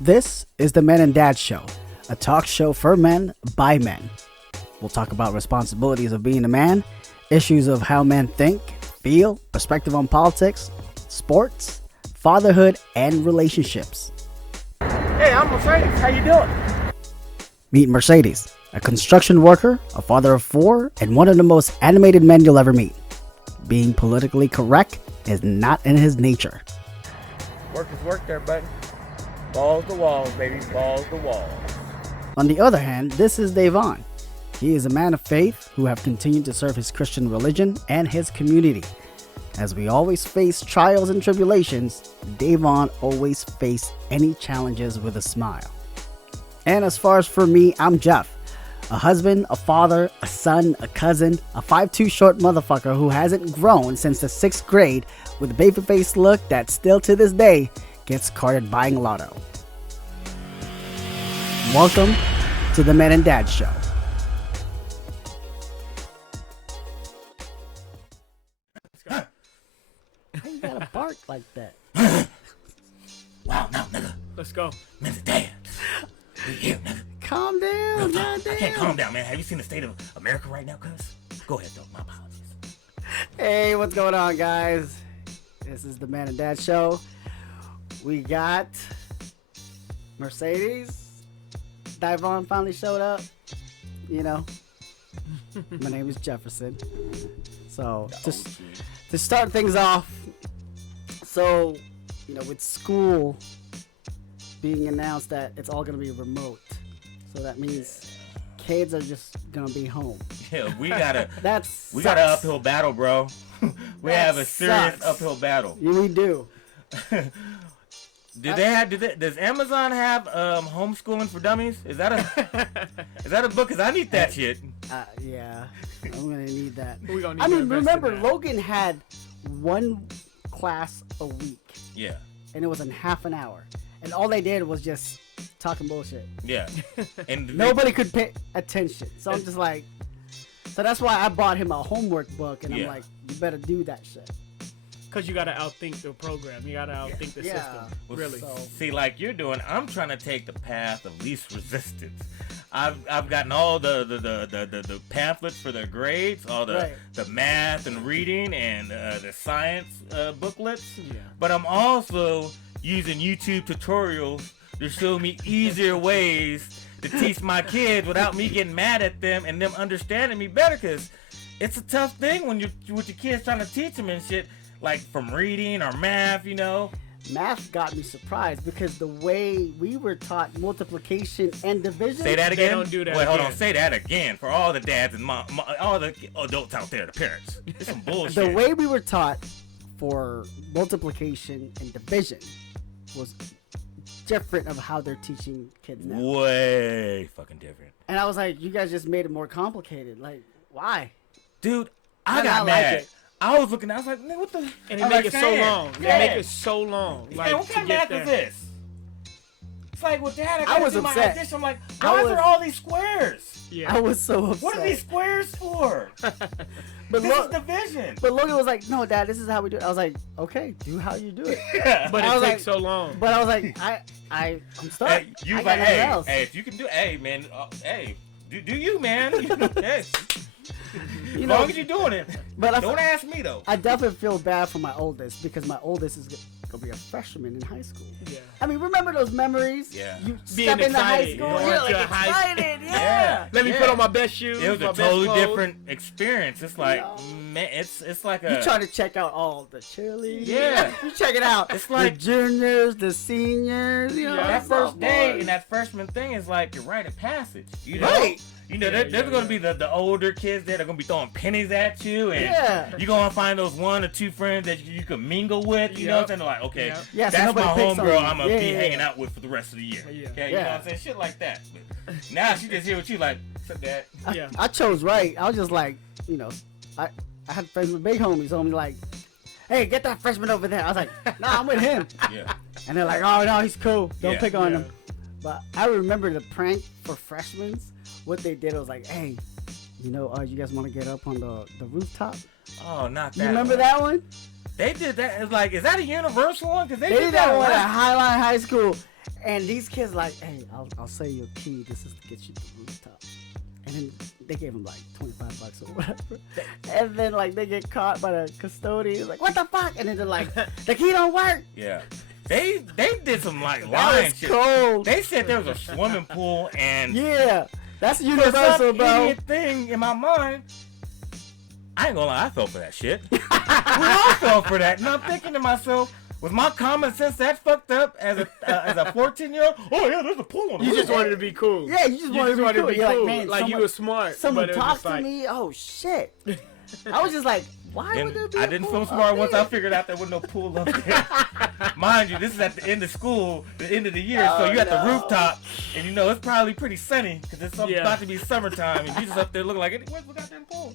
This is the Men and Dad Show, a talk show for men by men. We'll talk about responsibilities of being a man, issues of how men think, feel, perspective on politics, sports, fatherhood, and relationships. Hey, I'm Mercedes. How you doing? Meet Mercedes, a construction worker, a father of 4, and one of the most animated men you'll ever meet. Being politically correct is not in his nature. Work is work there, buddy. Balls to walls, baby. Balls to walls. On the other hand, this is Dyvon. He is a man of faith who have continued to serve his Christian religion and his community. As we always face trials and tribulations, Dyvon always faced any challenges with a smile. And as far as for me, I'm Jeff. A husband, a father, a son, a cousin, a 5'2" short motherfucker who hasn't grown since the 6th grade with a baby-faced look that still to this day gets carded buying lotto. Welcome to the Men and Dad Show. How you gotta bark like that? Wow, now, nigga. Let's go. Man's a dad. We here, nigga. Calm down, goddamn. I can't calm down, man. Have you seen the state of America right now, cuz? Go ahead, though. My apologies. Hey, what's going on, guys? This is the Man and Dad Show. We got Mercedes. Dyvon finally showed up. You know, my name is Jefferson. So, just to start things off, so, you know, with school being announced that it's all going to be remote. So that means kids are just going to be home. Yeah, we got an uphill battle, bro. We have a serious uphill battle. Yeah, we do. Does Amazon have homeschooling for dummies? Is that a book? Cause I need that shit. Yeah, I'm gonna need that. I mean, remember Logan had one class a week. Yeah. And it was in half an hour, and all they did was just talking bullshit. Yeah. And nobody could pay attention. So I'm just like, so that's why I bought him a homework book, and I'm like, you better do that shit. Because you got to outthink the program. You got to outthink the system. Well, really. So. See, like you're doing, I'm trying to take the path of least resistance. I've gotten all the pamphlets for the grades, all the math and reading and the science booklets. Yeah. But I'm also using YouTube tutorials to show me easier ways to teach my kids without me getting mad at them and them understanding me better. Because it's a tough thing when you're with your kids trying to teach them and shit. Like from reading or math, you know. Math got me surprised because the way we were taught multiplication and division. Say that again. They don't do that. Wait, hold on. Say that again for all the dads and all the adults out there, the parents. It's some bullshit. The way we were taught for multiplication and division was different of how they're teaching kids now. Way fucking different. And I was like, you guys just made it more complicated. Like, why? Dude, I got mad. Like I was looking, I was like, man, what the? And they make it so long. They make it so long. Like, man, what kind of math is this? It's like, well, Dad, I was do upset. my addition. I'm like, why are there all these squares? Yeah. I was so upset. What are these squares for? But this is division. But Logan was like, no, Dad, this is how we do it. I was like, okay, do how you do it. Yeah. But it takes so long. But I was like, I'm stuck. Hey, you like, hey, if you can do, hey, man, hey, do you, man? Hey. As long as you're doing it. But don't ask me, though. I definitely feel bad for my oldest because my oldest is going to be a freshman in high school. Yeah. I mean, remember those memories? Yeah. You being step into high excited. school, you're like excited. Yeah. Let me put on my best shoes. It was a totally different experience. It's like, man, it's like a... You try to check out all the cheerleaders. Yeah. You check it out. It's like... The juniors, the seniors, you know. That first day and that freshman thing is like your rite of passage. You know? Right. You know, there's going to be the older kids there that are going to be throwing pennies at you. And you're going to find those 1 or 2 friends that you can mingle with. You know what I'm saying? They're like, okay, that's my homegirl I'm going to be hanging out with for the rest of the year. Okay, you know what I'm saying? Shit like that. But now she just here with you like, what's up, Dad? I chose right. I was just like, you know, I had friends with big homies. So I'm like, hey, get that freshman over there. I was like, nah, I'm with him. Yeah. And they're like, oh, no, he's cool. Don't pick on him. But I remember the prank for freshmen. What they did was like, hey, You know, you guys want to get up on the rooftop? Oh, not that. You remember one. that one? They did that. It's like, is that a universal one? Because They did that one at Highline High School, and these kids like, hey, I'll sell you a key. This is to get you to the rooftop. And then they gave them like $25 or whatever. And then like they get caught by the custodian. Like, what the fuck? And then they're like, the key don't work. Yeah. They did some like That lying was shit. cold. They said there was a swimming pool and Yeah, that's for universal, some bro. idiot thing in my mind. I ain't gonna lie, I fell for that shit. We all fell for that. And I'm thinking to myself, was my common sense that fucked up as a 14-year-old? Oh yeah, there's a pool on the You roof. just wanted to be cool. Yeah, you just wanted to be cool. You're like, man, like you were smart. Someone but it was talked just to like, me. Oh shit! I was just like, why would there be? I a didn't pool feel smart up once there? I figured out there was no pool up there. Mind you, this is at the end of school, the end of the year, so Oh, you at the no. rooftop, and you know it's probably pretty sunny because it's Yeah. about to be summertime, and you just up there looking like, where's the goddamn pool?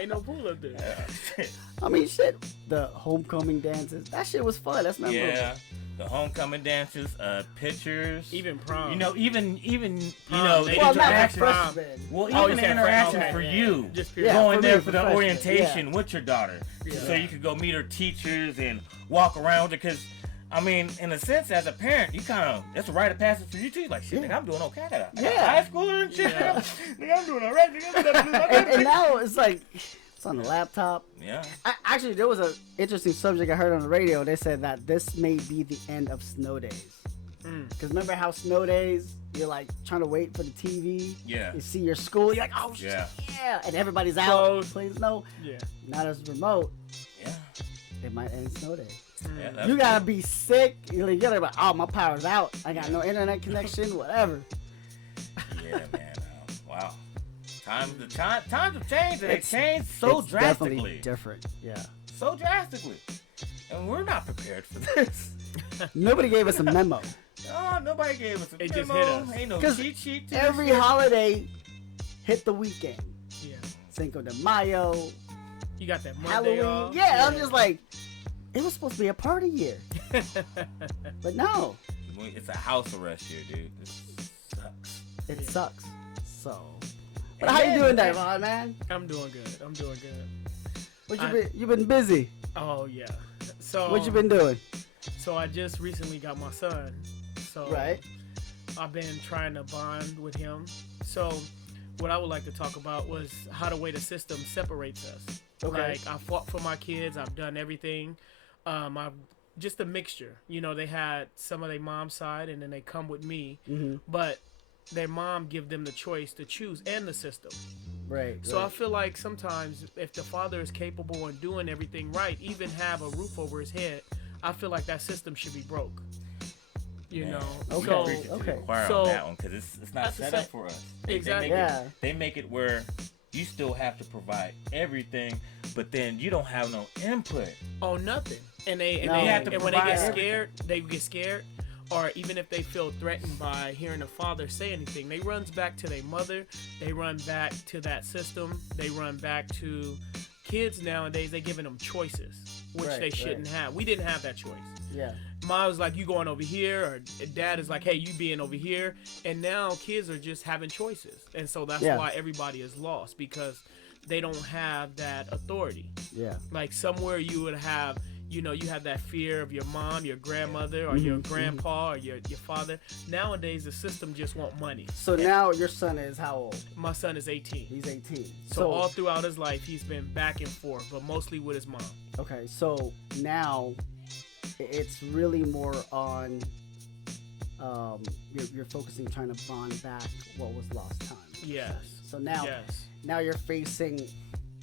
ain't no pool up there. Yeah, shit. I mean, shit. The homecoming dances. That shit was fun. That's memorable. Yeah, the homecoming dances, pictures, Even prom. you know, even Prom, they the Well, not interaction. prom. freshman. Well, Oh, even you the said interaction okay, for yeah. you. Just Yeah, going for there me, for for the freshman, orientation with your daughter, Yeah. so you could go meet her teachers and walk around with her. Because, I mean, in a sense, as a parent, you kind of, it's a rite of passage for you too. Like, shit, Yeah. nigga, I'm doing okay. I got a Yeah. high schooler and shit. Yeah. Nigga, I'm doing all right. Nigga, I'm gonna do my and thing. now it's like it's on the laptop. Yeah. Actually, there was an interesting subject I heard on the radio. They said that this may be the end of snow days. Because remember how snow days, you're like trying to wait for the TV. Yeah. You see your school, you're like, oh shit, Yeah. yeah, and everybody's out Closed. playing snow. Yeah. Not as remote. Yeah. It might end snow days. Yeah, that's You gotta be sick. You gotta be like, oh, my power's out. I got no internet connection, whatever. Yeah, man. Wow. Times have changed, and they It's- changed so It's definitely drastically. different. Yeah. So drastically. And we're not prepared for this. Nobody gave us a memo. Oh, nobody gave us a It just memo. hit us. Ain't no 'Cause cheat sheet to Every this shit. holiday hit the weekend. Yeah. Cinco de Mayo, You got that Monday Halloween. off. Yeah, I'm just like, it was supposed to be a party year. But no, It's a house arrest year, dude. This sucks. it Yeah. sucks. So, but And how you doing, then- Dyvon, man? I'm doing good. What I- you been busy? Oh yeah. So What you been doing? So I just recently got my son. So Right. I've been trying to bond with him. So what I would like to talk about was how the way the system separates us. Okay. Like I fought for my kids. I've done everything. I've just a mixture. You know, they had some of their mom's side, and then they come with me. Mm-hmm. But their mom give them the choice to choose and the system. Right. So I feel like sometimes if the father is capable and doing everything right, even have a roof over his head, I feel like that system should be broke. You Man, know. Okay. So Preach it to the okay. choir So- on that one because it's not That's the set up same- for us. Exactly. Yeah. They make it where you still have to provide everything, but then you don't have no input. oh nothing, and they and No. they You have to and when they provide get scared, they get scared, or even if they feel threatened by hearing a father say anything, they runs back to their mother. They run back to that system. They run back to kids nowadays. They giving them choices, which Right, they shouldn't have. We didn't have that choice. Yeah. Mom was like, you going over here, or dad is like, hey, you being over here. And now kids are just having choices. And so that's Yeah. why everybody is lost, because they don't have that authority. Yeah. Like somewhere you would have, you know, you have that fear of your mom, your grandmother, or your grandpa, or your father. Nowadays, the system just want money. So now your son is how old? My son is 18. He's 18. So all throughout his life, he's been back and forth, but mostly with his mom. Okay, so now it's really more on you're focusing trying to bond back what was lost time. Yes. So now Yes. now you're facing,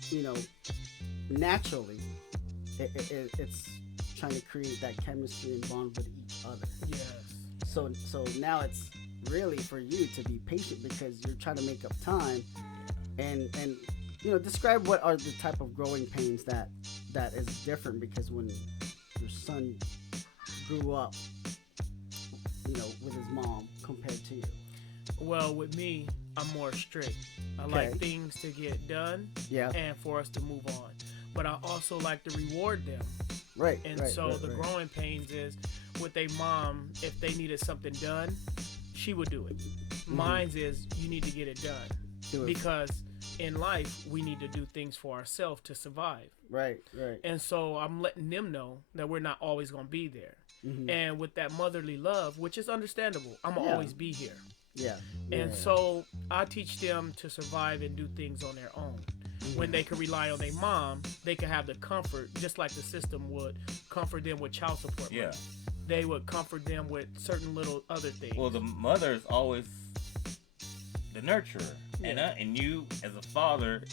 you know, naturally it's trying to create that chemistry and bond with each other. Yes. So now it's really for you to be patient because you're trying to make up time and you know, describe what are the type of growing pains that is different, because when your son grew up, you know, with his mom compared to you. Well, with me, I'm more strict. I like things to get done Yeah. and for us to move on. But I also like to reward them. Right. And right, so right, the right. growing pains is with a mom, if they needed something done, she would do it. Mine's is you need to get it done. Do it. Because in life, we need to do things for ourselves to survive. Right. And so I'm letting them know that we're not always going to be there. And with that motherly love, which is understandable, I'm going to always be here. Yeah. And so I teach them to survive and do things on their own. When they can rely on their mom, they can have the comfort, just like the system would comfort them with child support money. They would comfort them with certain little other things. Well, the mother is always the nurturer, and you as a father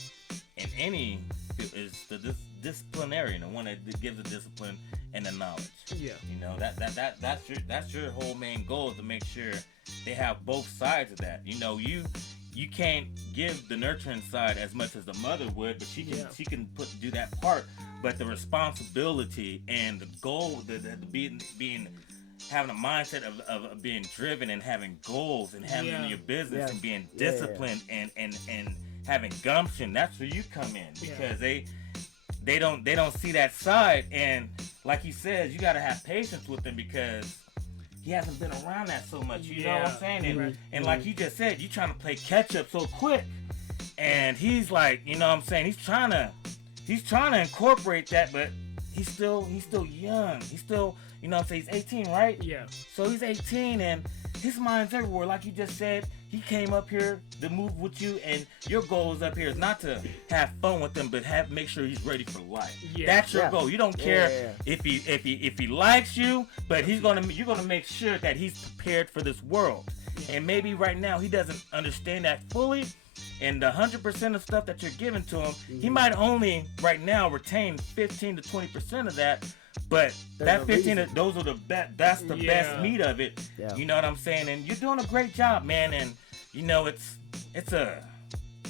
in any is the disciplinarian, the one that gives the discipline and the knowledge. Yeah. You know that's your whole main goal, is to make sure they have both sides of that. You know, you can't give the nurturing side as much as the mother would, but she can do that part. But the responsibility and the goal, the being having a mindset of being driven and having goals and having your business and being disciplined and having gumption, that's where you come in, because they don't see that side. And like he says, you got to have patience with them, because he hasn't been around that so much. You know what I'm saying? And like he just said, you trying to play catch up so quick, and he's like, you know what I'm saying, he's trying to incorporate that, but he's still young. He's still, you know what I'm saying, he's 18, right? Yeah. So he's 18 and his mind's everywhere. Like you just said, he came up here to move with you, and your goal is up here is not to have fun with him, but make sure he's ready for life. Yeah. That's your goal. You don't care if he likes you, but you're gonna make sure that he's prepared for this world. Yeah. And maybe right now he doesn't understand that fully. And the 100% of stuff that you're giving to him, he might only right now retain 15 to 20% of that. But that 15, those are the best. That's the best meat of it. Yeah. You know what I'm saying? And you're doing a great job, man. And you know it's a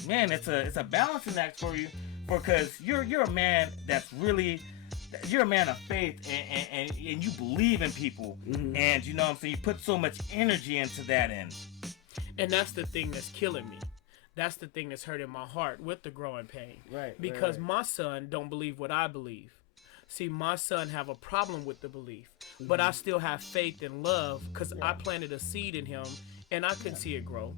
balancing act for you, because you're a man that's really, you're a man of faith, and you believe in people, and you know what I'm saying, you put so much energy into that, and that's the thing that's killing me. That's the thing that's hurting my heart with the growing pain. Right. Because my son don't believe what I believe. See, my son have a problem with the belief, but I still have faith and love, because I planted a seed in him, and I can see it grow.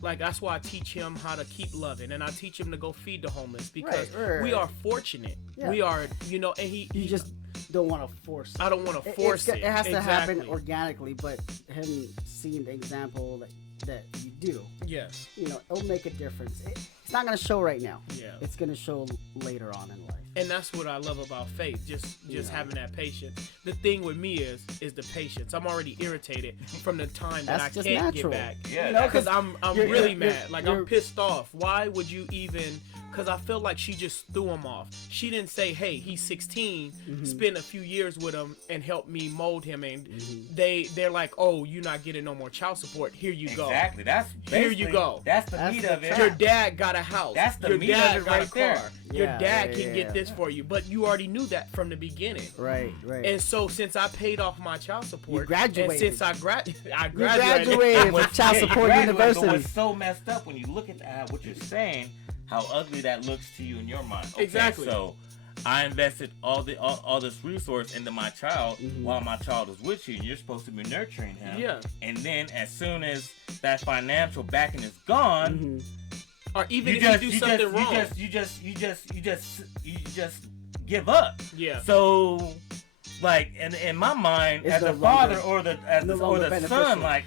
Like, that's why I teach him how to keep loving, and I teach him to go feed the homeless, because we are fortunate. Yeah. We are, you know, and he just don't want to force it. I don't want to force it. It has to happen organically, but him seeing the example that you do, yes, you know, it'll make a difference. It's not going to show right now. Yeah, it's going to show later on in life. And that's what I love about faith, just having that patience. The thing with me is the patience. I'm already irritated from the time that I can't get back. Yeah, you know, because I'm really mad. Like, I'm pissed off. Why would you even? Because I feel like she just threw him off. She didn't say, hey, he's 16, spend a few years with him and help me mold him. And they're like, oh, you're not getting no more child support. Here you go. Exactly. Here you go. That's the meat of it. Your dad got a house. That's the meat of it right there. Your dad can get this for you. But you already knew that from the beginning. Right. And so since I paid off my child support, you graduated. And since I graduated from child support university. But what's so messed up when you look at what you're saying, how ugly that looks to you in your mind. Okay, exactly. So I invested all this resource into my child while my child is with you, and you're supposed to be nurturing him. Yeah. And then as soon as that financial backing is gone, or even if you do something wrong, you just give up. Yeah. So, like, in my mind, it's as a father or the son, like,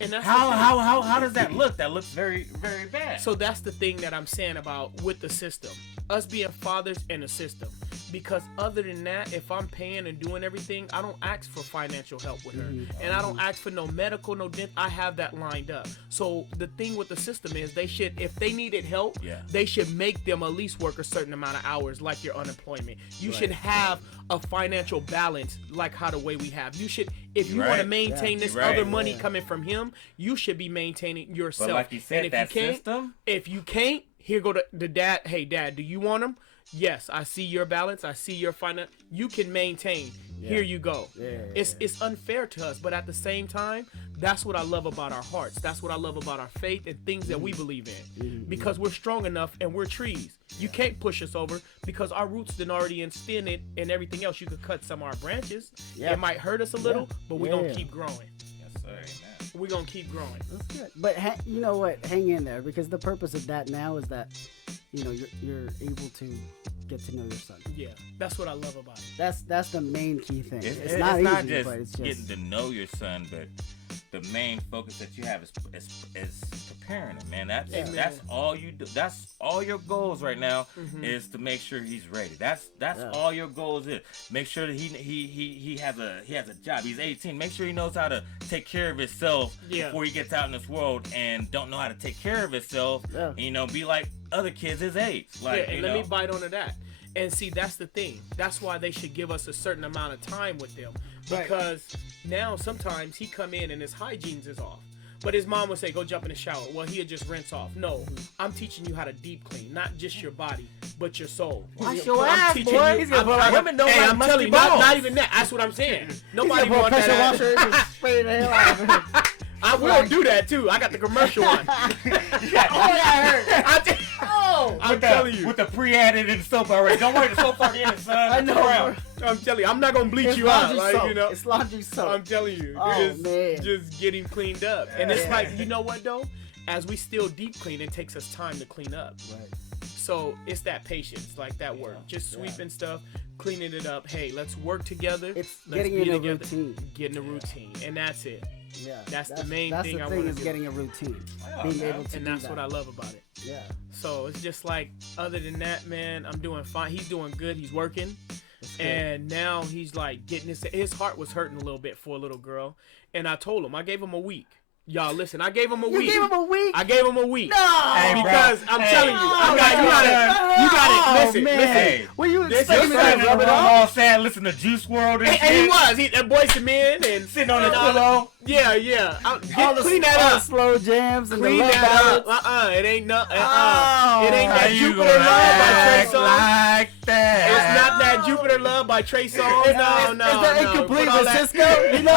and that's how does that look? That looks very, very bad. So that's the thing that I'm saying about with the system, us being fathers in the system. Because other than that, if I'm paying and doing everything, I don't ask for financial help with her, and I don't ask for no medical, no dent. I have that lined up. So the thing with the system is, they should, if they needed help, they should make them at least work a certain amount of hours, like your unemployment. You should have a financial balance, like how the way we have. You should, if you want to maintain this other money coming from him, you should be maintaining yourself. But like you said, and if you can't, here go the dad. Hey, dad, do you want them? Yes, I see your balance. I see your finance. You can maintain. Here you go. It's unfair to us, but at the same time, that's what I love about our hearts. That's what I love about our faith and things that we believe in. Because we're strong enough and we're trees. You can't push us over, because our roots done already extend it and everything else. You could cut some of our branches. It might hurt us a little, but we're going to keep growing. Yes, sir. Amen. we're gonna keep growing. That's good. But you know what? Hang in there, because the purpose of that now is that, you know, you're able to get to know your son. Yeah, that's what I love about it. That's the main key thing. It's not not easy, just but it's just getting to know your son, but the main focus that you have is preparing him, man. That's all you do. That's all your goals right now is to make sure he's ready. That's all your goals is. Make sure that he has a job. He's 18. Make sure he knows how to take care of himself before he gets out in this world and don't know how to take care of himself. Yeah. And, you know, be like other kids his age. Like, and let me bite onto that. And see, that's the thing. That's why they should give us a certain amount of time with them. Because now sometimes he come in and his hygiene's is off. But his mom would say, go jump in the shower. Well, he'll just rinse off. No, I'm teaching you how to deep clean. Not just your body, but your soul. Wash your ass, boy. He's gonna put like women don't like musty balls. Not even that. That's what I'm saying. Nobody wants that. Pressure washer and spray the hell out of him. I will do that too. I got the commercial one. I'm telling you. With the pre-added soap already. Don't worry, the soap's already in it, son. I know. I'm telling you, I'm not gonna bleach you out. Like, you know, it's laundry soap. I'm telling you, just get him cleaned up. And it's like, you know what though? As we still deep clean, it takes us time to clean up. Right. So it's that patience, like that work. Just sweeping stuff, cleaning it up. Hey, let's work together. It's getting in a routine. Getting a routine, and that's it. Yeah, that's the main thing. That's the thing is getting a routine, being able to. And that's what I love about it. Yeah. So it's just like, other than that, man, I'm doing fine. He's doing good. He's working, and now he's like getting his heart was hurting a little bit for a little girl, and I told him I gave him a week. Y'all listen, I gave him a week. You gave him a week? I gave him a week. No! Hey, because I'm telling you, you got it. Listen, man. Listen. Were you expecting him to rub it off? All sad, listen to Juice WRLD and shit. And he was. That Boyz II Men and sitting on his pillow. Yeah. Clean that up. Slow jams and clean the that up. It ain't no. It ain't that Jupiter Love by Trey Songz. Like that. It's not that Jupiter Love by Trey Songz. No. Is that Incomplete with Cisco? You know,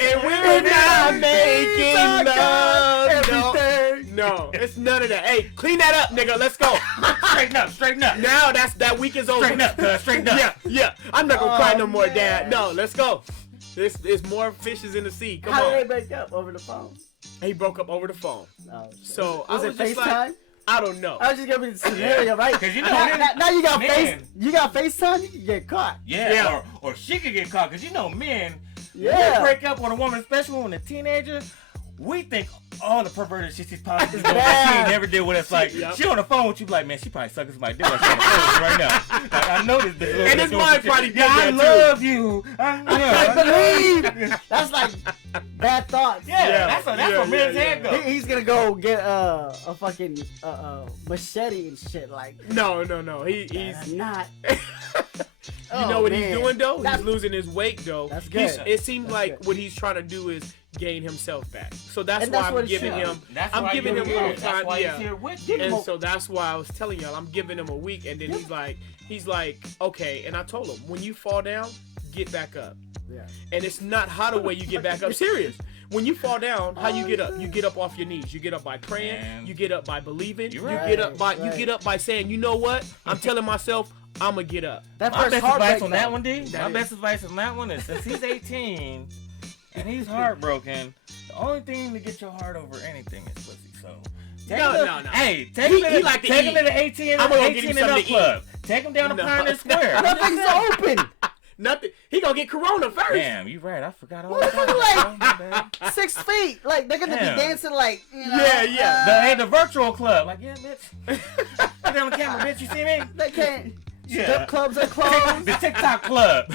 and we're not making love. No, it's none of that. Hey, clean that up, nigga. Let's go. Straighten up. Now that week is over. Straighten up. Yeah. I'm not gonna cry no more, Dad. No, let's go. There's more fishes in the sea. Come on. How did they break up? Over the phone? He broke up over the phone. Oh, so was it FaceTime? I don't know. I was just gonna be the scenario, right? Because you know now you got FaceTime, you can get caught. Yeah. Or she could get caught, because you know men. Yeah. Break up with a woman, especially when a teenager. We think all the perverted shit she's possibly doing. She never did what it's like. She on the phone with you, like, man, she probably sucking somebody dick right now. Like, I know this bitch. And his wife probably did I love you. I believe. That's like bad thoughts. Yeah, that's what men's head go. He's gonna go get a fucking machete and shit. Like, no. He's not. You know what he's doing though? He's losing his weight though. That's good. It seems like what he's trying to do is gain himself back. So that's why I'm giving him. I'm giving him a little time. And so that's why I was telling y'all I'm giving him a week, and then he's like, okay. And I told him, when you fall down, get back up. Yeah. And it's not how the way you get back up. Serious. When you fall down, how you get up? You get up off your knees. You get up by praying. You get up by believing. You get up by saying, you know what? I'm telling myself, I'm gonna get up. My best advice on that one, D. My best advice on that one is, since he's 18 and he's heartbroken, the only thing to get your heart over anything is pussy. So no. Hey, take him to the 18 and up club. Take him down to Pioneer Square. Nothing's open. Nothing. He gonna get corona first. Damn, you right. I forgot all about that. Like 6 feet. Like, they're gonna be dancing like, you know. Yeah. The virtual club. Like, yeah, bitch. Get on the camera, bitch. You see me? They can't. Strip clubs are closed. The TikTok club.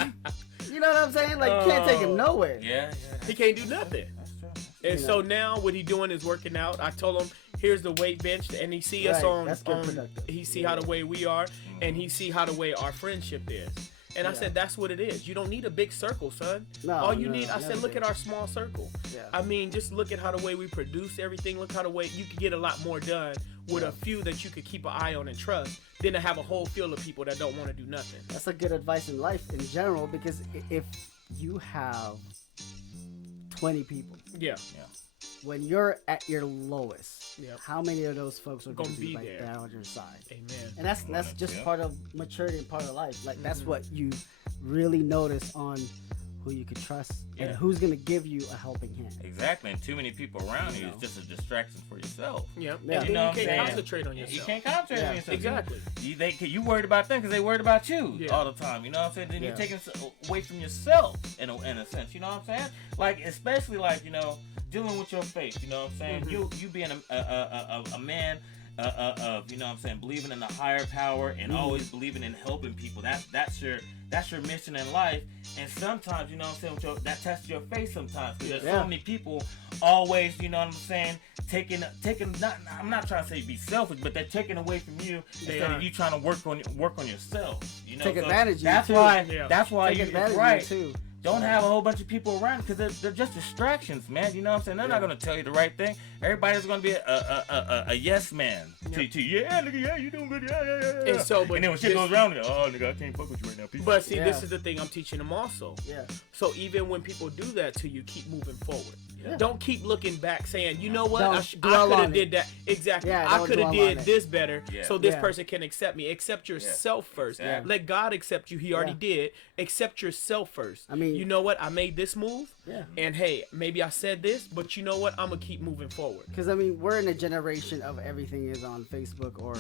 You know what I'm saying? Like, you can't take him nowhere. Yeah. He can't do nothing. That's true. And so now what he doing is working out. I told him, here's the weight bench, and he see us on he see how the way we are, and he see how the way our friendship is. And I said, that's what it is. You don't need a big circle, son. All you need, I said, look at our small circle. Yeah. I mean, just look at how the way we produce everything. Look how the way you could get a lot more done with a few that you could keep an eye on and trust than to have a whole field of people that don't want to do nothing. That's a good advice in life in general, because if you have 20 people. Yeah. When you're at your lowest, how many of those folks are going to be like there on your side? Amen. And that's just part of maturity and part of life. Like, that's what you really notice on who you can trust, Yeah. and who's gonna give you a helping hand. Exactly, and too many people around you is just a distraction for yourself. Yep. Yeah. And You know then what you I'm can't saying? concentrate on yourself. You can't concentrate on yourself. Exactly. You worried about them because they worried about you Yeah. all the time. You know what I'm saying? Then you're Yeah. taking away from yourself in a sense. You know what I'm saying? Like, especially like, dealing with your faith. You know what I'm saying? Mm-hmm. You being a man of, you know what I'm saying, believing in the higher power and always believing in helping people. That's your mission in life. And sometimes, you know what I'm saying, that tests your faith sometimes. Because there's so many people always, you know what I'm saying, taking I'm not trying to say be selfish, but they're taking away from you instead of you trying to work on yourself. You know, Take so advantage of you, that's too. why Yeah. that's why Take you advantage right. of you too. Don't have a whole bunch of people around because they're just distractions, man. You know what I'm saying? They're not going to tell you the right thing. Everybody's going to be a yes man to yeah, nigga, yeah, you doing good, yeah. And so, but and then when shit goes around, oh, nigga, I can't fuck with you right now, people. But see, Yeah. this is the thing I'm teaching them also. Yeah. So even when people do that to you, keep moving forward. Yeah. Don't keep looking back saying, you know what, Don't I could dwell on have it. did that. Exactly. Yeah, I don't could have dwell on did it. this better Yeah. so this Yeah. person can accept me. Accept yourself first. Exactly. Let God accept you. He already did. Accept yourself first. I mean- you know what? I made this move. Yeah. And hey, maybe I said this, but you know what? I'm going to keep moving forward. Because I mean, we're in a generation of everything is on Facebook or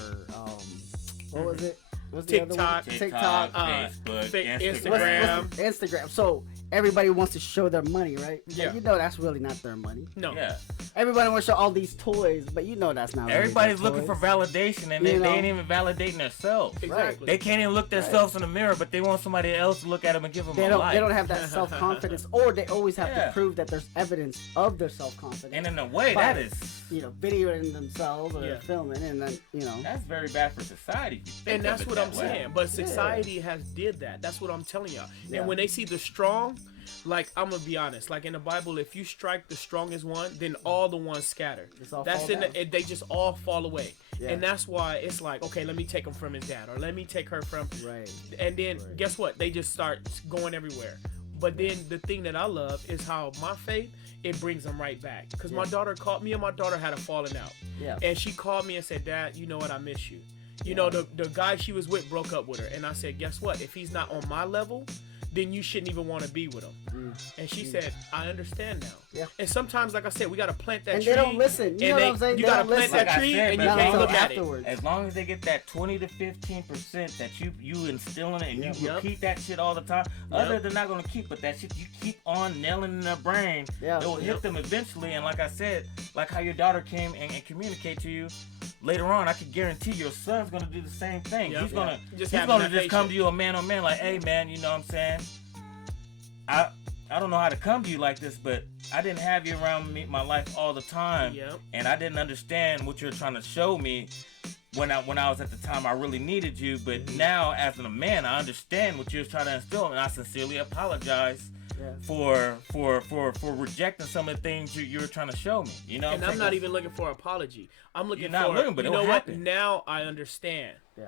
what was it? What's the other one? TikTok, Facebook, Instagram. What's Instagram. So everybody wants to show their money, right? But Yeah. you know that's really not their money. No. Yeah. Everybody wants to show all these toys, but you know that's not. Really Everybody's their looking for toys. validation, and they You know. ain't even validating themselves. Exactly. They can't even look themselves in the mirror, but they want somebody else to look at them and give them They a don't. like. They don't have that self confidence, or they always have Yeah. to prove that there's evidence of their self confidence. And in a way, But- that is Videoing themselves or Yeah. filming, and then that's very bad for society. If you think And that's of it what that I'm way. saying. But society has did that. That's what I'm telling y'all. Yeah. And when they see the strong, like I'm gonna be honest, like in the Bible, if you strike the strongest one, then all the ones scatter. Just all That's fall in down. they just all fall away. Yeah. And that's why it's like, okay, let me take him from his dad, or let me take her from. Right. And then guess what? They just start going everywhere. But then the thing that I love is how my faith, it brings them right back. Because my daughter called me, and my daughter had a falling out. Yeah. And she called me and said, Dad, you know what? I miss you. You know, the guy she was with broke up with her. And I said, guess what? If he's not on my level, then you shouldn't even want to be with him. And she said, I understand now. Yeah. And sometimes, like I said, we got to plant that And tree. they don't listen. You know what I'm saying? You They got to don't plant listen. that Like I tree said, and you man, can't until look at afterwards. As long as they get that 20 to 15% that you instill in it and you repeat that shit all the time, other than not gonna keep, but that shit you keep on nailing in their brain, it will hit them eventually. And like I said, like how your daughter came and communicate to you. Later on, I can guarantee your son's gonna do the same thing. Yep. He's gonna Just he's having gonna that just come patience. to you a man on man, like, hey man, you know what I'm saying? I don't know how to come to you like this, but I didn't have you around me my life all the time, Yep. and I didn't understand what you're trying to show me when I was at the time I really needed you. But now, as a man, I understand what you're trying to instill, and I sincerely apologize for rejecting some of the things you were trying to show me. You know, And I'm not even looking for an apology. I'm looking You're not for, looking, but you it will know what? happen. Now I understand. Yeah.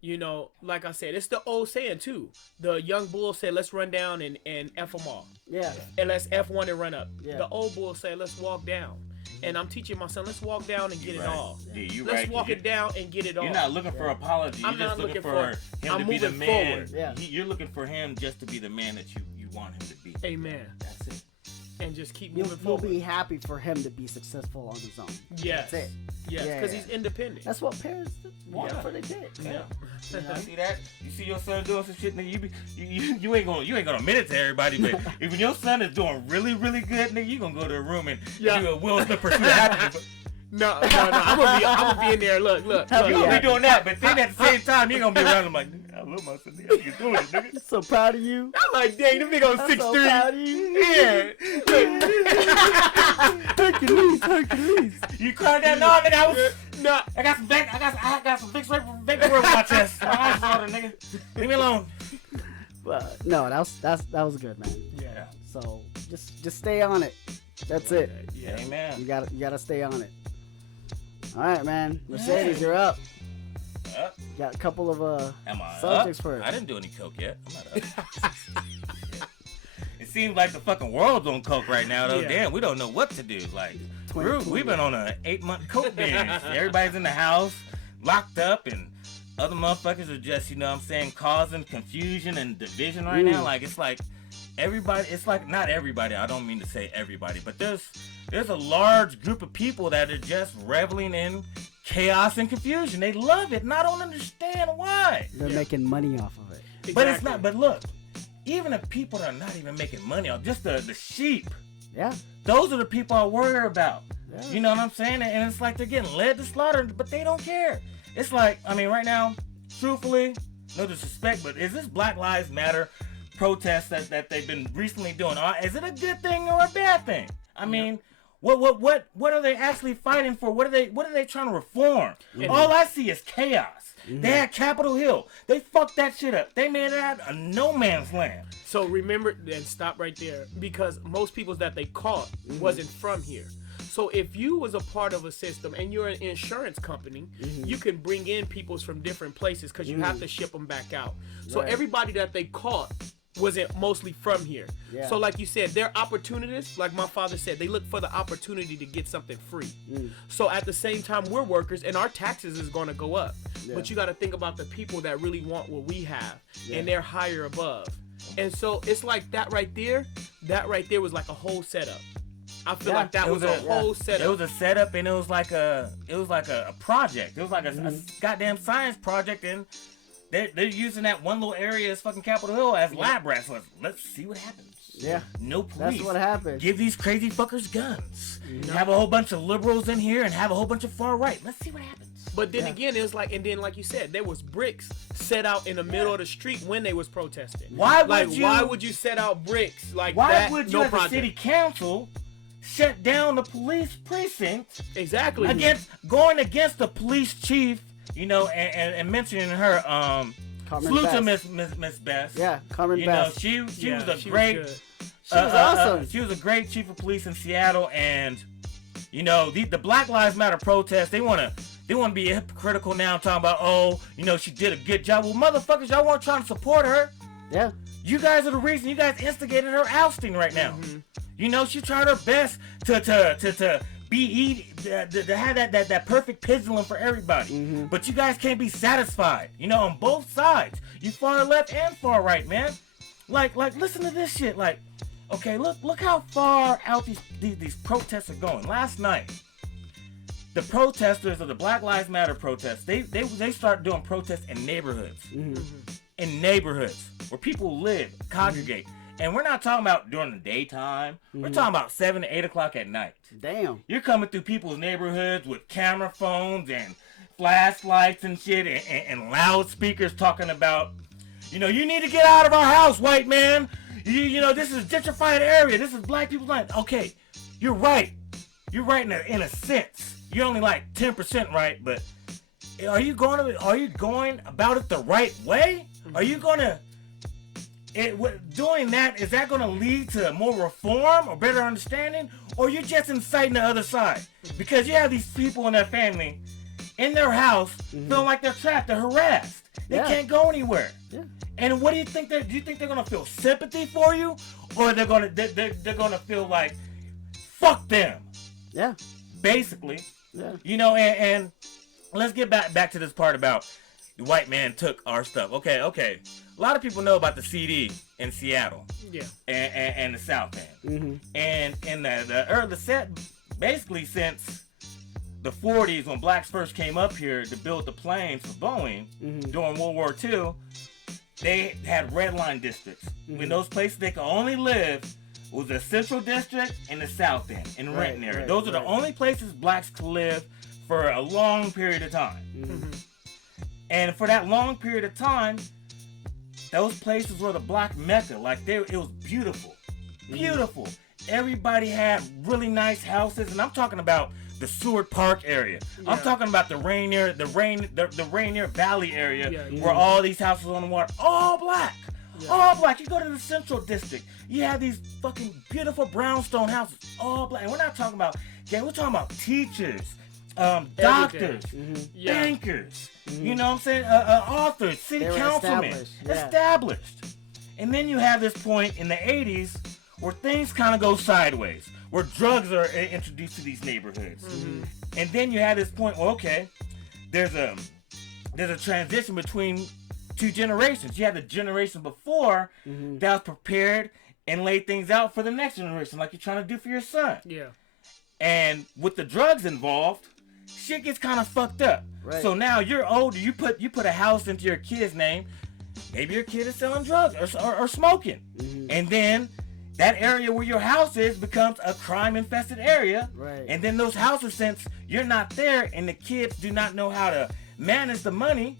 You know, like I said, it's the old saying too. The young bull said, let's run down and F them all. Yeah. And let's F1 and run up. Yeah. The old bull said, let's walk down. And I'm teaching my son, let's walk down and get it all. Yeah, you Let's right. walk it down and get it all. You're not looking for apology. You're I'm just not looking looking for him I'm to be the moving man. forward. Yeah. You're looking for him just to be the man that you want him to be. Amen. That's it. And just keep You'll moving forward. be happy for him to be successful on his own. Yes. That's it. Yes, Yeah, because yeah. he's independent. That's what parents want for their kids. Yeah. You see that? You see your son doing some shit, nigga. You ain't gonna admit it to everybody, but if your son is doing really, really good, nigga, you gonna go to a room and do a Will Smith pursuit of happiness. No. I'm gonna be in there. Look. You gonna be doing that, but then at the same time, you gonna be around him like, nigga, I love my son. Nigga, how you doing it, nigga? So proud of you. I'm like, dang, them nigga on I'm 6'3". so proud of you. Yeah. Hercules. You cried that? No, nigga, No. I got some big paperwork on my chest. My eyes water, nigga. Leave me alone. But no, that was good, man. Yeah. So just stay on it. That's it. Yeah. Amen. You gotta stay on it. All right, man. Mercedes, you're up. Got a couple of Am I subjects up? for it. I didn't do any coke yet. I'm not up. It seems like the fucking world's on coke right now, though. Yeah. Damn, we don't know what to do. Like, 2020. we've been on a 8-month coke binge. Everybody's in the house, locked up, and other motherfuckers are just, you know what I'm saying, causing confusion and division right now. Like, it's like everybody, it's like, not everybody, I don't mean to say everybody, but there's a large group of people that are just reveling in chaos and confusion. They love it, and I don't understand why. They're making money off of it. Exactly. But it's not, but look, even the people that are not even making money off, just the sheep, Yeah. those are the people I worry about. Yeah. You know what I'm saying? And it's like they're getting led to slaughter, but they don't care. It's like, I mean, right now, truthfully, no disrespect, but is this Black Lives Matter protest that they've been recently doing? Is it a good thing or a bad thing? I mean, what are they actually fighting for? What are they trying to reform? All I see is chaos. They had Capitol Hill. They fucked that shit up. They made it out a no man's land. So remember, and stop right there, because most people that they caught wasn't from here. So if you was a part of a system and you're an insurance company, you can bring in peoples from different places because you have to ship them back out. So everybody that they caught wasn't mostly from here. Yeah. So like you said, they're opportunists. Like my father said, they look for the opportunity to get something free. So at the same time, we're workers and our taxes is going to go up. But you got to think about the people that really want what we have and they're higher above. And so it's like that right there was like a whole setup. I feel like that was a whole setup. It was a setup, and it was like a project. It was like a goddamn science project, and they're using that one little area as fucking Capitol Hill as lab rats. Let's see what happens. Yeah. No police. That's what happened. Give these crazy fuckers guns. Have a whole bunch of liberals in here and have a whole bunch of far right. Let's see what happens. But then again, it was like, and then like you said, there was bricks set out in the middle of the street when they was protesting. Why would you set out bricks like why that? Why would you, as a city council, shut down the police precinct? Exactly. Going against the police chief, you know, and mentioning her, salute to Miss Best. Yeah, Carmen Best. You know, she was a she great. was good. She was awesome. She was a great chief of police in Seattle, and you know, the Black Lives Matter protest, they wanna be hypocritical now, talking about, oh, you know, she did a good job. Well, motherfuckers, y'all weren't trying to support her. Yeah. You guys are the reason. You guys instigated her ousting right now. You know, she tried her best to have that perfect pendulum for everybody. But you guys can't be satisfied. You know, on both sides, you far left and far right, man. Like listen to this shit. Like, okay, look how far out these protests are going. Last night, the protesters of the Black Lives Matter protests, they started doing protests in neighborhoods. In neighborhoods where people live, congregate. And we're not talking about during the daytime. We're talking about 7 to 8 o'clock at night. Damn. You're coming through people's neighborhoods with camera phones and flashlights and shit and loudspeakers talking about, you know, you need to get out of our house, white man. You know, this is a gentrified area. This is black people's land. Okay, you're right. You're right in a sense. You're only like 10% right, but are you going about it the right way? Are you gonna doing that? Is that gonna lead to more reform or better understanding, or you're just inciting the other side? Because you have these people in their family, in their house, feeling like they're trapped, they're harassed, they can't go anywhere. Yeah. And what do you think? Do you think they're gonna feel sympathy for you, or they're gonna feel like, fuck them? Yeah. Basically. Yeah. You know, and let's get back to this part about the white man took our stuff. Okay. A lot of people know about the CD in Seattle. Yeah. And the South End. And in the early set, basically since the 40s when blacks first came up here to build the planes for Boeing during World War II, they had red line districts. In those places they could only live was the Central District and the South End in Renton area. Those are the only places blacks could live for a long period of time. And for that long period of time, those places were the black mecca. Like it was beautiful. Beautiful. Everybody had really nice houses, and I'm talking about the Seward Park area. I'm talking about the Rainier Valley area where all these houses on the water, all black. All black. You go to the Central District, you have these fucking beautiful brownstone houses, all black. And we're not talking about, we're talking about teachers, doctors, bankers, you know what I'm saying, authors, city councilmen, established. And then you have this point in the 80s where things kind of go sideways, where drugs are introduced to these neighborhoods. And then you have this point where, okay, there's a transition between two generations. You had the generation before that was prepared and lay things out for the next generation, like you're trying to do for your son. Yeah. And with the drugs involved, shit gets kind of fucked up. Right. So now you're older. You put a house into your kid's name. Maybe your kid is selling drugs or smoking, and then that area where your house is becomes a crime-infested area. Right. And then those houses, since you're not there, and the kids do not know how to manage the money,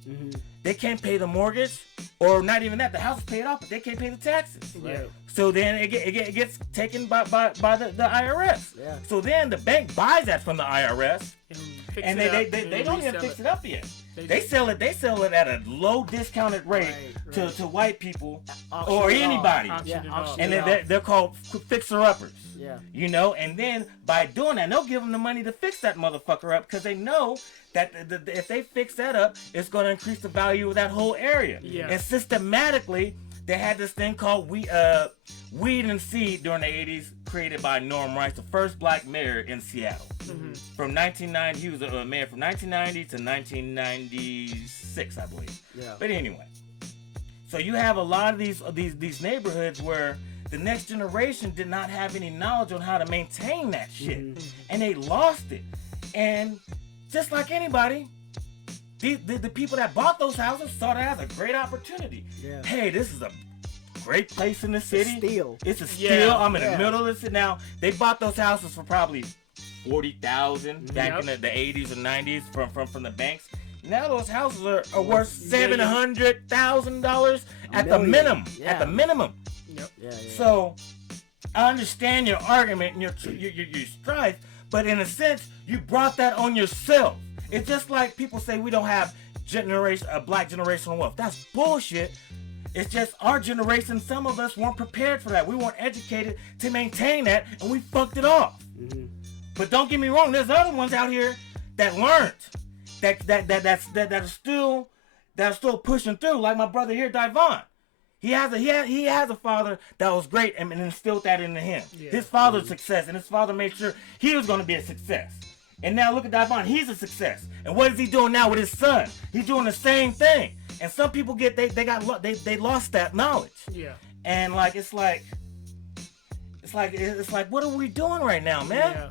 they can't pay the mortgage, or not even that. The house is paid off, but they can't pay the taxes. Yeah. So then it gets taken by the IRS. Yeah. So then the bank buys that from the IRS, and they don't even fix it up yet. They sell it at a low discounted rate Right. to white people Auction or it off. anybody. Yeah, auction And it they're, off. they're called fixer-uppers. Yeah. You know, and then by doing that, they'll give them the money to fix that motherfucker up, because they know that if they fix that up, it's going to increase the value of that whole area. Yeah. And systematically, they had this thing called Weed and Seed during the 80s, created by Norm Rice, the first black mayor in Seattle. From 1990, he was a mayor from 1990 to 1996, I believe. Yeah. But anyway, so you have a lot of these neighborhoods where the next generation did not have any knowledge on how to maintain that shit, and they lost it. And just like anybody, the people that bought those houses saw that as a great opportunity. Yeah. Hey, this is a great place in the city. Steal. It's a steal. Yeah. I'm in Yeah. the middle of the city. Now, they bought those houses for probably $40,000 back in the 80s and 90s from the banks. Now those houses are worth $700,000 at the Million. minimum. Yeah. At the minimum. Yep. Yeah. So I understand your argument and your strife, but in a sense, you brought that on yourself. It's just like people say we don't have black generational wealth. That's bullshit. It's just our generation, some of us weren't prepared for that. We weren't educated to maintain that, and we fucked it off. But don't get me wrong, there's other ones out here that learned, that are still pushing through, like my brother here, Dyvon. He has a father that was great and instilled that into him. Yeah. His father's success, and his father made sure he was going to be a success. And now look at Dyvon, he's a success. And what is he doing now with his son? He's doing the same thing. And some people they lost that knowledge. Yeah. And it's like what are we doing right now, man? Yeah.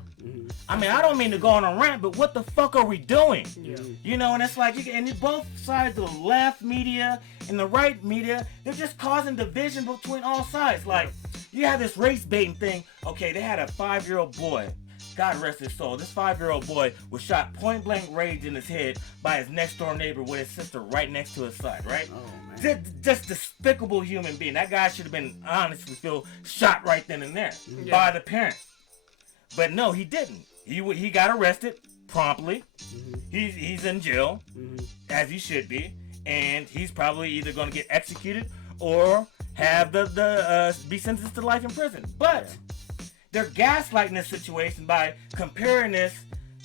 I mean, I don't mean to go on a rant, but what the fuck are we doing? Yeah. You know, and it's like, and both sides, the left media and the right media, they're just causing division between all sides. Like, you have this race baiting thing. Okay, they had a 5-year-old boy. God rest his soul. This 5-year-old boy was shot point blank range in his head by his next door neighbor with his sister right next to his side, right? Oh, man. Just despicable human being. That guy should have been, honestly, shot right then and there by the parent. But no, he didn't. He got arrested promptly. He's in jail, as he should be, and he's probably either going to get executed or have be sentenced to life in prison. But they're gaslighting this situation by comparing this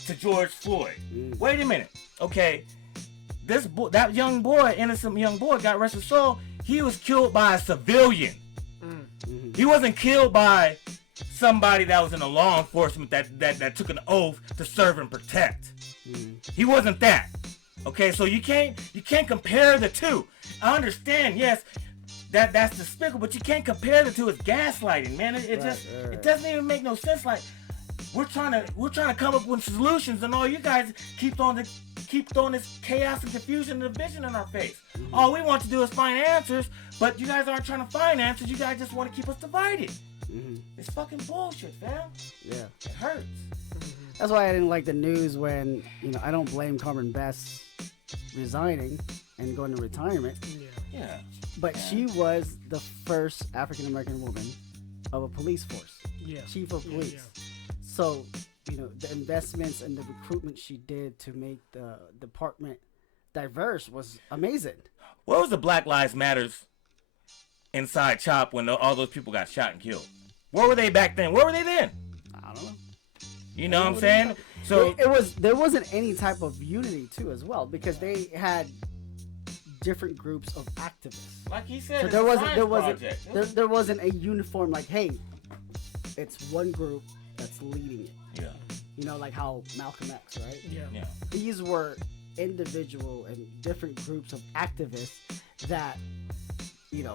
to George Floyd. Wait a minute. Okay, that innocent young boy, God rest his soul, he was killed by a civilian. He wasn't killed by somebody that was in the law enforcement that took an oath to serve and protect. He wasn't that. Okay, so you can't compare the two. I understand, yes, that's despicable, but you can't compare the two. It's gaslighting, man. It doesn't even make no sense. Like, we're trying to come up with solutions, and all you guys keep throwing this chaos and confusion and division in our face. All we want to do is find answers, but you guys aren't trying to find answers. You guys just want to keep us divided. It's fucking bullshit, fam. Yeah. It hurts. That's why I didn't like the news when, I don't blame Carmen Best resigning and going to retirement. Yeah. But she was the first African American woman of a police force. Yeah. Chief of police. Yeah. So, the investments and the recruitment she did to make the department diverse was amazing. What was the Black Lives Matters inside CHOP when all those people got shot and killed? Where were they back then? Where were they then? I don't know. You know what I'm saying? So there wasn't any type of unity too as well, because they had different groups of activists. like he said, So it's there wasn't a uniform, like, hey, it's one group that's leading it. Yeah. Like how Malcolm X, right? Yeah. These were individual and different groups of activists that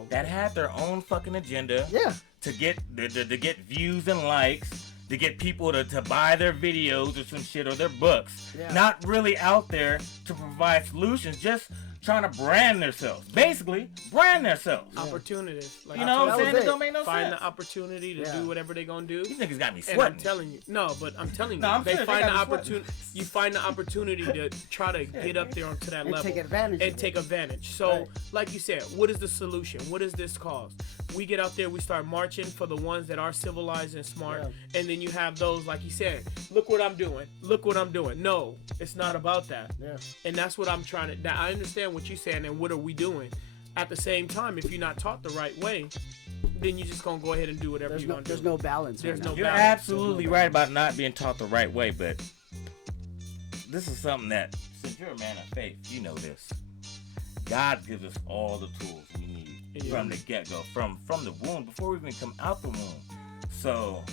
that had their own fucking agenda. Yeah. to get to get views and likes, to get people to buy their videos or some shit or their books. Yeah. Not really out there to provide solutions, just trying to brand themselves. Basically, brand themselves. Opportunities. Like, you know what I'm saying? It don't make no find sense. the opportunity to do whatever they're going to do. These niggas got me And sweating. I'm telling you. No, but I'm telling you. No, they find the opportunity. You find the opportunity to try to get up there onto that level. Take advantage. And take advantage. So, like you said, what is the solution? What does this cause? We get out there, we start marching for the ones that are civilized and smart. Yeah. And then you have those, like you said, look what I'm doing. Look what I'm doing. No, it's not about that. Yeah. And that's what I'm trying to. I understand what you're saying and what are we doing. At the same time, if you're not taught the right way, then you're just going to go ahead and do whatever you're going to do. There's no balance. There's no You're balance. absolutely right about not being taught the right way, but this is something that, since you're a man of faith, you know this. God gives us all the tools we need from the get-go, from the womb, before we even come out the womb. So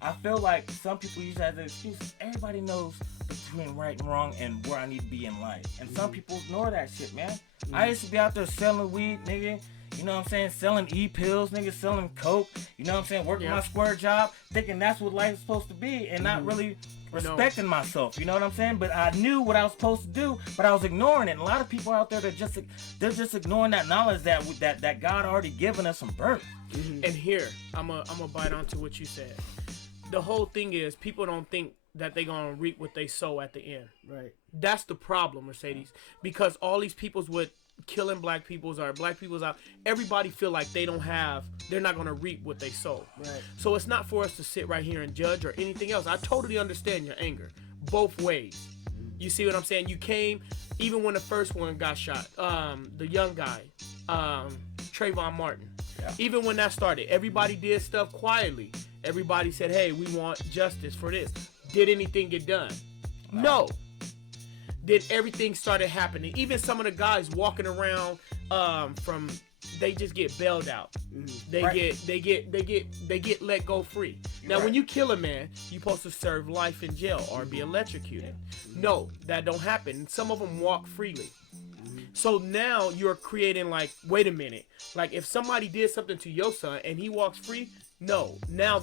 I feel like some people use that as an excuse. Everybody knows between right and wrong and where I need to be in life. And some people ignore that shit, man. I used to be out there selling weed, nigga. You know what I'm saying? Selling e-pills, nigga, selling coke. You know what I'm saying? Working my square job, thinking that's what life is supposed to be, and not really respecting myself. You know what I'm saying? But I knew what I was supposed to do, but I was ignoring it. And a lot of people out there, they're just ignoring that knowledge that God already given us from birth. And here, I'm gonna bite onto what you said. The whole thing is, people don't think that they're gonna reap what they sow at the end. Right. That's the problem, Mercedes. Because all these people's with killing black people's or black people's out, everybody feel like they're not gonna reap what they sow. Right. So it's not for us to sit right here and judge or anything else. I totally understand your anger, both ways. You see what I'm saying? You came, even when the first one got shot, the young guy, Trayvon Martin. Yeah. Even when that started, everybody did stuff quietly. Everybody said, hey, we want justice for this. Did anything get done? No. Did everything started happening? Even some of the guys walking around they just get bailed out. They get let go free. Now when you kill a man, you're supposed to serve life in jail or be electrocuted. No, that don't happen. Some of them walk freely. So now you're creating like, wait a minute. Like if somebody did something to your son and he walks free, no. Now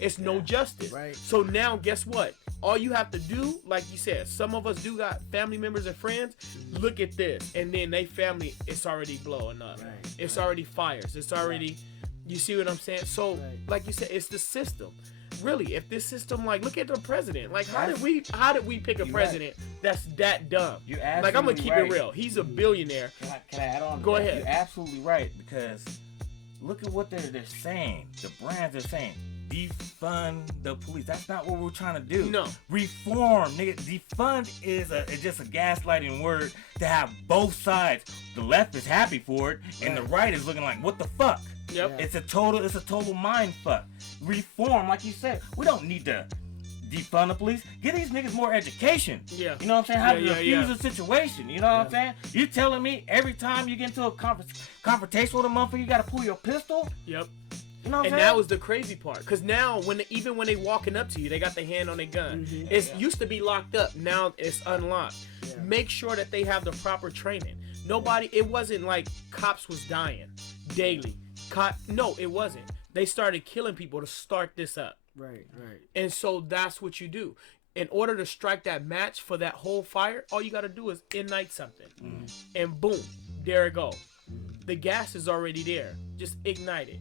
it's no justice. Right. So now guess what? All you have to do, like you said, some of us do got family members and friends. Look at this, and then they family, it's already blowing up. Right. It's already fires. It's already, you see what I'm saying? So, like you said, it's the system. Really, if this system, like, look at the president. Like, how did we pick a president that's that dumb? You're absolutely like, I'm gonna keep it real. He's a billionaire. Can I add on? Go ahead. You're absolutely right, because look at what they're saying. The brands are saying. Defund the police. That's not what we're trying to do. No. Reform, nigga. Defund is just a gaslighting word to have both sides. The left is happy for it, and the right is looking like, what the fuck? Yep. It's a total mind fuck. Reform, like you said, we don't need to defund the police. Give these niggas more education. Yeah. You know what I'm saying? How to defuse a situation. You know what I'm saying? You telling me every time you get into a confrontation with a motherfucker, you gotta pull your pistol? Yep. You know what I'm saying? saying? That was the crazy part, because now even when they walking up to you, they got their hand on their gun. It used to be locked up, now it's unlocked. Make sure that they have the proper training. It wasn't like cops was dying daily. No, it wasn't. They started killing people to start this up. Right. And so that's what you do. In order to strike that match for that whole fire, all you got to do is ignite something. And boom, there it go. The gas is already there. Just ignite it.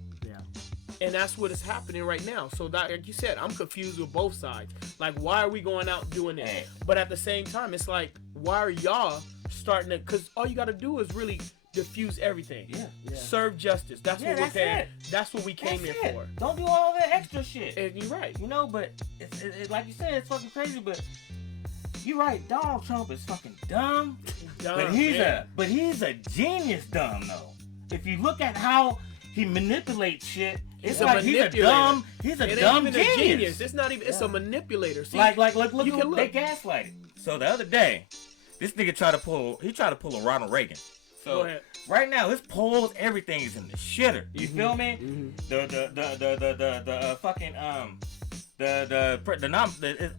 And that's what is happening right now. So that, like you said, I'm confused with both sides. Like, why are we going out doing this? But at the same time, it's like, why are y'all starting to? Because all you got to do is really diffuse everything. Yeah. Serve justice. That's what we're paying. That's what we came here for. Don't do all that extra shit. And you're right. You know, but it's like you said, it's fucking crazy. But you're right. Donald Trump is fucking dumb. But he's a genius dumb though. If you look at how he manipulates shit. It's like he's a dumb genius. It's not even. It's a manipulator. See, look, they gaslighted. So the other day, this nigga tried to pull a Ronald Reagan. So right now, his polls, everything is in the shitter. You feel me? The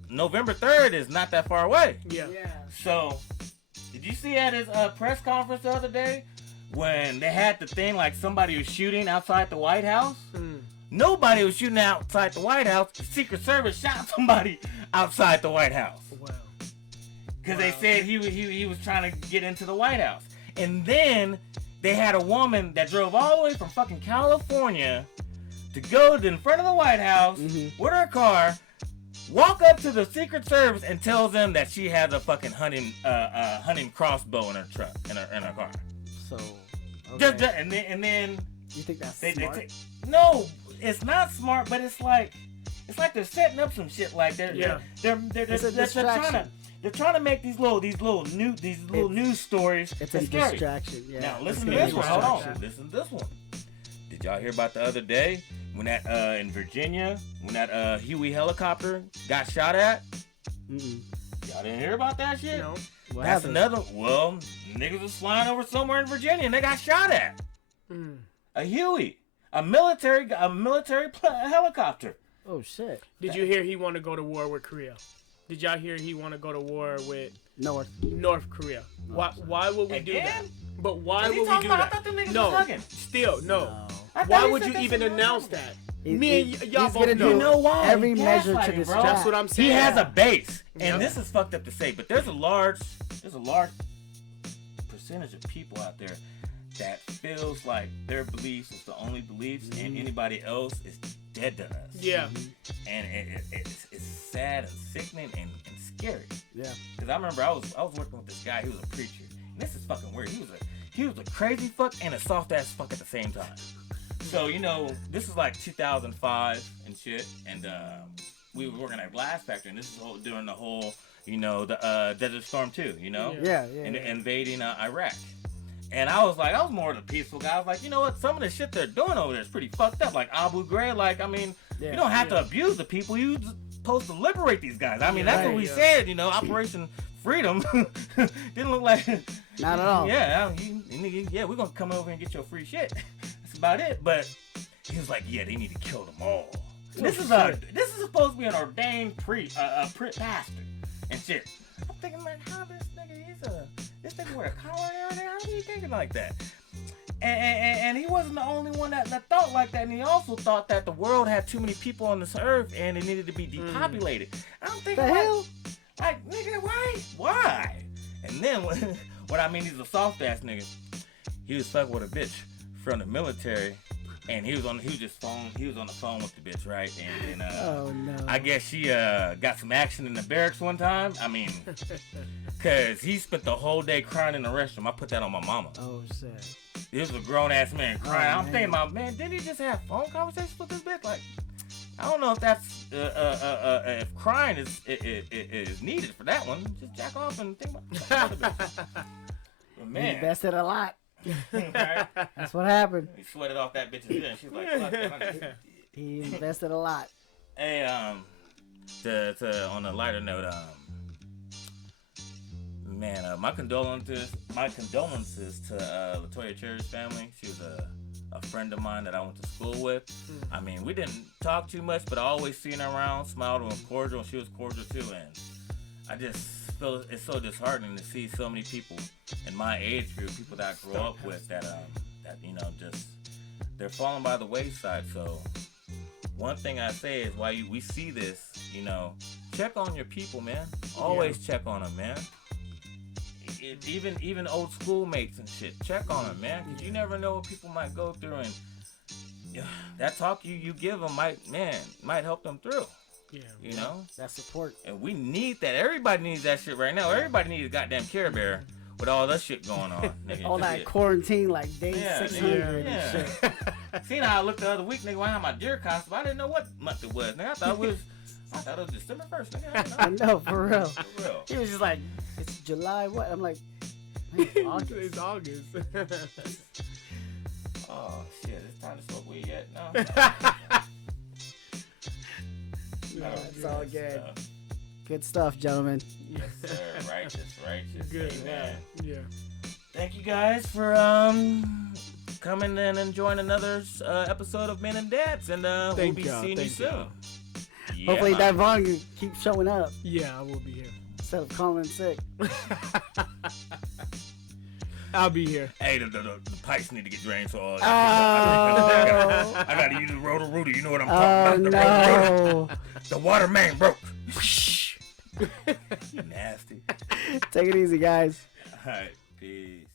November 3rd is not that far away. Yeah. So, did you see at his press conference the other day? When they had the thing like somebody was shooting outside the White House, Nobody was shooting outside the White House. The Secret Service shot somebody outside the White House. Wow. Because they said he was trying to get into the White House. And then they had a woman that drove all the way from fucking California to go in front of the White House with her car, walk up to the Secret Service and tells them that she has a fucking hunting crossbow in her truck, in her car. So, okay. And then You think that's smart? No, it's not smart, but it's like they're setting up some shit. Like they're trying to make these little news stories. It's a distraction. Yeah. Now listen to this one. Hold on. Listen to this one. Did y'all hear about the other day when that in Virginia when that Huey helicopter got shot at? Y'all didn't hear about that shit? No. That's another. Well, niggas was flying over somewhere in Virginia and they got shot at. A Huey, a military helicopter. Oh shit! Did you hear he want to go to war with Korea? Did y'all hear he want to go to war with North Korea? Why would we do that? But why would we do I that? thought them niggas No, was hugging. still no. I Why thought he would said you that's even what announce happened. that? Me and y'all he's both gonna know. do You know why? every He measure to gaslighting, bro. distract. That's what I'm saying. He has a base, and Yep. this is fucked up to say, but there's a large percentage of people out there that feels like their beliefs is the only beliefs, and anybody else is dead to us. Yeah. And it's sad and sickening and scary. Yeah. Because I remember I was working with this guy. He was a preacher, and this is fucking weird. He was a crazy fuck and a soft ass fuck at the same time. So this is like 2005 and shit, and we were working at a glass factory, and this is during the whole the Desert Storm 2, Yeah. and invading Iraq. And I was more of the peaceful guy. I was like, you know what? Some of the shit they're doing over there is pretty fucked up. Like Abu Ghraib. Like, I mean, you don't have to abuse the people. You just supposed to liberate these guys. I mean, that's what we said. Operation Freedom didn't look like. Not at all. Yeah, we're gonna come over and get your free shit. That's about it. But he was like, yeah, they need to kill them all. This is supposed to be an ordained pastor and shit. I'm thinking like, how this nigga wear a collar and everything? How are you thinking like that? And he wasn't the only one that thought like that. And he also thought that the world had too many people on this earth and it needed to be depopulated. I'm thinking, like, nigga, why? And then what I mean, he's a soft ass nigga. He was fucking with a bitch from the military. And he was on the phone with the bitch, right? And oh no. I guess she got some action in the barracks one time. I mean, cause he spent the whole day crying in the restroom. I put that on my mama. Oh shit. This was a grown ass man crying. I'm man. thinking about, man, didn't he just have phone conversations with this bitch? Like, I don't know if that's if crying is needed for that one. Just jack off and think about the bitch. But man, He invested a lot. right? That's what happened. He sweated off that bitch's ear, and she's like, fuck that. He invested a lot. Hey, to on a lighter note, man, my condolences to Latoya Cherry's family. She was a friend of mine that I went to school with. I mean, we didn't talk too much, but I always seen her around, smiled and was cordial, and she was cordial too. And I just feel it's so disheartening to see so many people in my age group, people that I grew up with, that just they're falling by the wayside. So one thing I say is, while we see this, check on your people, man. Always check on them, man. Even old schoolmates and shit, check on them, man, because you never know what people might go through, and that talk you give them might help them through. Yeah. That support. And we need that. Everybody needs that shit right now. Everybody needs a goddamn Care Bear with all that shit going on. Nigga, All that quarantine, like day 600 and shit. Seen how I looked the other week, nigga, when I had my deer costume. I didn't know what month it was, nigga. I thought it was December 1st, nigga. I know, for real. For real. He was just like, it's July, what? I'm like, it's August. It's August. Oh, shit. It's time to smoke weed yet? No. It's all good. Good stuff, gentlemen. Yes, sir. Righteous. Good. Amen. Yeah. Thank you guys for coming and enjoying another episode of Men and Dads, and we'll be seeing you soon. Yeah, Hopefully, Dyvon keeps showing up Yeah, I will be here. instead of calling sick. I'll be here. Hey, the pipes need to get drained, so Oh. I gotta use the roto-rooter. You know what I'm talking about? The roto-rooter. The water main broke. You nasty. Take it easy, guys. All right, peace.